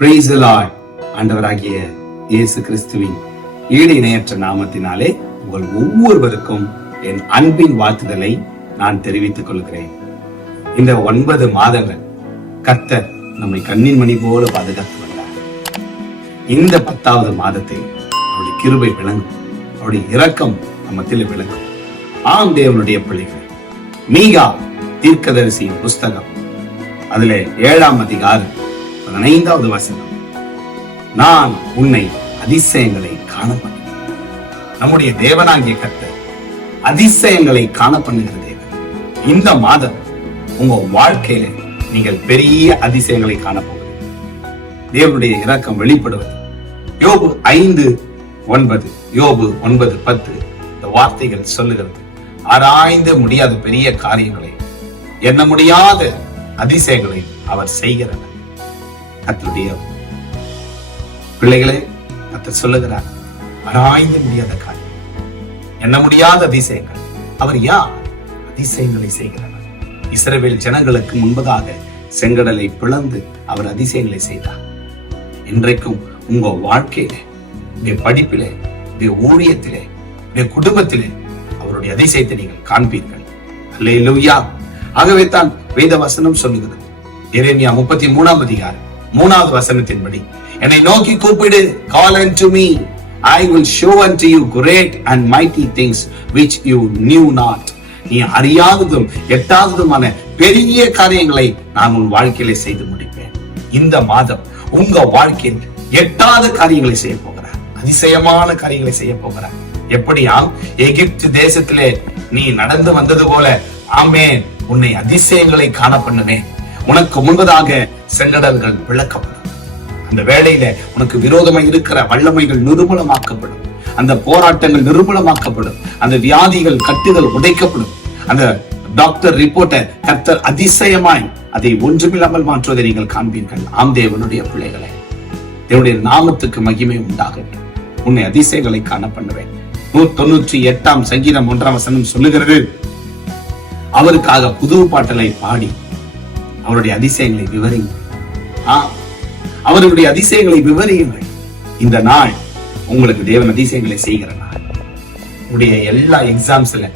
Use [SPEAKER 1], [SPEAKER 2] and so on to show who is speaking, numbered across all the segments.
[SPEAKER 1] Price ஆண்டவராகிய இயேசு கிறிஸ்துவின் ஈடு இணையற்ற நாமத்தினாலே உங்கள் ஒவ்வொருவருக்கும் என் அன்பின் வாழ்த்துதலை நான் தெரிவித்துக் கொள்கிறேன். இந்த ஒன்பது மாதங்கள் கர்த்தர் நம்மை கண்ணின் மணி போல பாதுகாத்து வந்தார். இந்த பத்தாவது மாதத்தில் அவருடைய கிருபை விளங்கும். அவருடைய இரக்கம் நம்மத்தில் விளங்கும். ஆம் தேவனுடைய பிள்ளைகள் மீகா தீர்க்கதரிசியின் புஸ்தகம். அதுல ஏழாம் அதிகாரம் பதினைந்தாவது வசனம். நான் உன்னை அதிசயங்களை காண நம்முடைய தேவனாகிய கர்த்தர் அதிசயங்களை காண பண்ணுகிற தேவன். இந்த மாதம் உங்க வாழ்க்கையில நீங்கள் பெரிய அதிசயங்களை காண தேவனுடைய இரக்கம் வெளிப்படுவது. யோபு ஐந்து ஒன்பது யோபு ஒன்பது பத்து இந்த வார்த்தைகள் சொல்லுகிறது. ஆராய்ந்து முடியாத பெரிய காரியங்களை எண்ண முடியாத அதிசயங்களை அவர் செய்கிறார் கர்த்தருடைய பிள்ளைகளே கர்த்தர் சொல்லுகிறார். ஆராய்ந்து முடியாத காரியம். எண்ண முடியாத அதிசயங்கள். அவர் யார்? அதிசயங்களை செய்கிறவர். இஸ்ரவேல் ஜனங்களுக்கு முன்பதாக செங்கடலை பிளந்து அவர் அதிசயங்களை செய்தார். இன்றைக்கும் உங்க வாழ்க்கையில உங்க படிப்பிலே உங்க ஊழியத்திலே உங்க குடும்பத்திலே அவருடைய அதிசயத்தை நீங்கள் காண்பீர்கள். அல்லேலூயா. ஆகவே தான் வேத வசனம் சொல்லுகிறது. இரேமியா முப்பத்தி மூணாம் அதிகாரம். மூணாவது வசனத்தின்படி என்னை நோக்கி கூப்பிடு call and to me I will show and you great and mighty things which you knew not நீ அறியாததும் எட்டாததுமான பெரிய காரியங்களை நான் உன் வாழ்க்கையில செய்து முடிப்பேன். இந்த மாதம் உங்க வாழ்க்கையில் எட்டாத காரியங்களை செய்ய போகிறார். அதிசயமான காரியங்களை செய்ய போகிறார். எப்படியாம் எகிப்து தேசத்திலே நீ நடந்து வந்தது போல ஆமேன் உன்னை அதிசயங்களை காண பண்ணுவேன் உனக்கு முன்பதாக செங்கடல்கள் விளக்கப்படும். அந்த வேளையில உனக்கு விரோதமாய் இருக்கிற வல்லமைகள் நிர்மூலமாக்கப்படும். அந்த போராட்டங்கள் நிர்மூலமாக்கப்படும். அந்த வியாதிகள் கட்டுகள் உடைக்கப்படும். அந்த டாக்டர் ரிப்போர்ட்டை கர்த்தர் அதிசயமாய் அதை ஒன்றுமில்லாமல் மாற்றுவதை நீங்கள் காண்பீர்கள். ஆம் தேவனுடைய பிள்ளைகளை தேவனுடைய நாமத்துக்கு மகிமை உண்டாகட்டும். உன்னை அதிசயங்களை காண பண்ணுவேன். நூத்தி தொண்ணூற்றி எட்டாம் சங்கீதம் ஒன்றாம் வசனம் சொல்லுகிறது அவருக்காக புது பாட்டலை பாடி அவருடைய அதிசயங்களை விவரிங்க ஆ அவருடைய அதிசயங்களை விவரியுங்கள். இந்த நாள் உங்களுக்கு தேவன் அதிசயங்களை செய்கிற நாள் உங்களுடைய எல்லா எக்ஸாம்ஸ்ல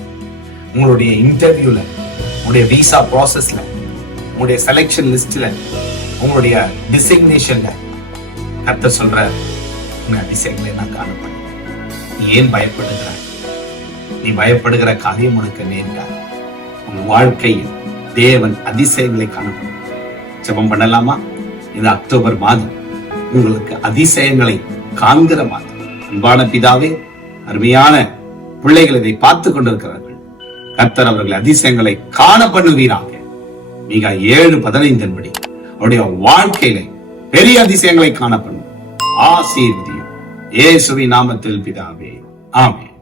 [SPEAKER 1] உங்களுடைய இன்டர்வியூல உங்களுடைய விசா ப்ராசஸ்ல உங்களுடைய செலெக்ஷன் லிஸ்ட்ல உங்களுடைய டிசைக்னேஷன்ல கத்த சொல்ற உன்னை அதிசயங்களை நான் காணப்படும் நீ ஏன் பயப்படுகிறாய்? நீ பயப்படுகிற காரியம் உனக்கு நேர்ந்தார் உன் வாழ்க்கையில் தேவன் அதிசயங்களை காணப்படும். ஜபம் பண்ணலாமா? இது அக்டோபர் மாதம். உங்களுக்கு அதிசயங்களை காண்கிற மாதம். அன்பான பிதாவே அருமையான பிள்ளைகள் இதை பார்த்து கொண்டிருக்கிறார்கள். கர்த்தர் அவர்கள் அதிசயங்களை காண பண்ணுவீராக மிக ஏழு பதினைந்தின்படி அவருடைய வாழ்க்கையில பெரிய அதிசயங்களை காணப்படும். ஆசீர்வதியும். இயேசுவின் நாமத்தில் பிதாவே. ஆமே